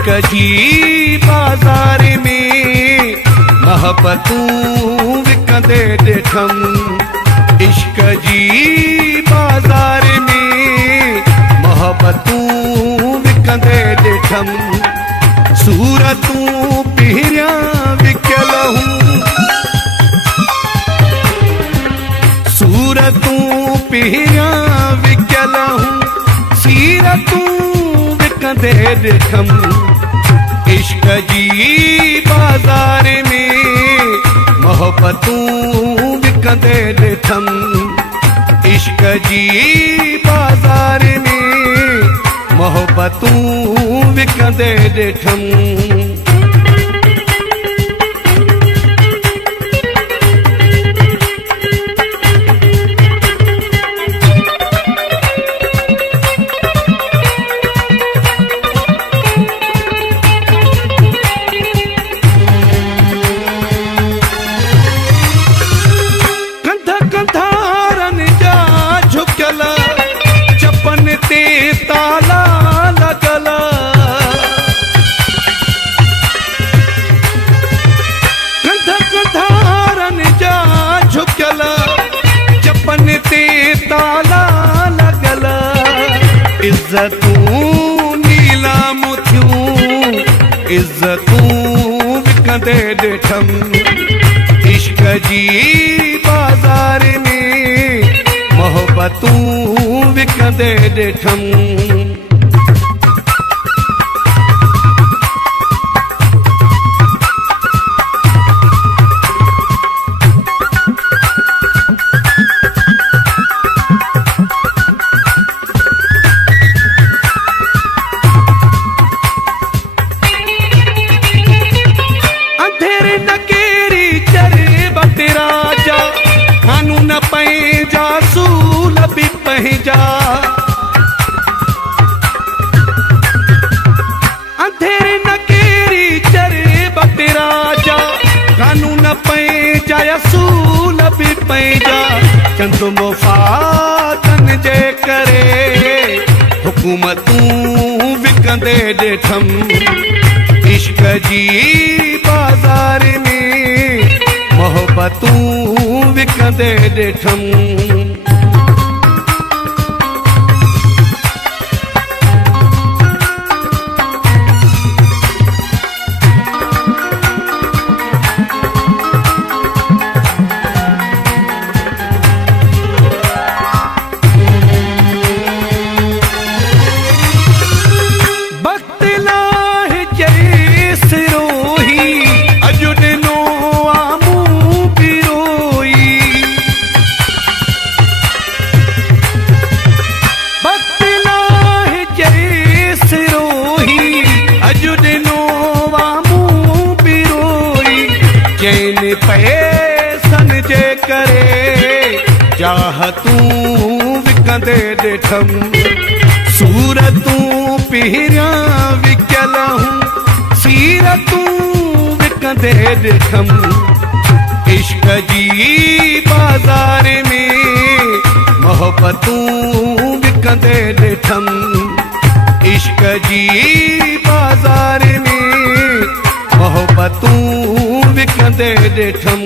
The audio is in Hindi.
इश्क जी बाज़ार में मोहब्बतूं विकंदे ॾिठम। इश्क जी बाज़ार में मोहब्बतूं विकंदे ॾिठम। सूरतूं पहिरियां विकियल हूं, सूरतूं पहिरियां विकियल हूं, सीरतूं विकंदे ॾिठम। इश्क जी बाज़ार में मोहब्बतूं विकंदे ॾिठम। इश्क जी बाज़ार में मोहब्बतूं विकंदे ॾिठम। ताला लगल कंधारन जा झुकल, चपन ते ताला लगल। इज्जतूं नीलाम थियूं, इज्जतूं विकंदे ॾिठम। इश्क जी बाज़ार में मोहब्बतूं विकंदे ॾिठम। अंधेरे न केरी चरे बट राजा, कानून पंहिंजा सूल बि पंहिंजा। अंधेरे न केरी चरे बट राजा, कानून पंहिंजा असूल बि पंहिंजा। चंद मुफ़ादन जे करे हुकूमतूं विकंदे ॾिठम। इश्क जी बाज़ार में मोहब्बतूं विकंदे ॾिठम। चैन पैसन जे करे चाहतूं विकंदे ॾिठम। सूरतूं पहिरियां विकियल हूं, सीरतूं विकंदे ॾिठम। इश्क जी बाज़ार में मोहब्बतूं विकंदे ॾिठम। इश्क जी बाज़ार में मोहब्बतूं विकंदे ॾिठम।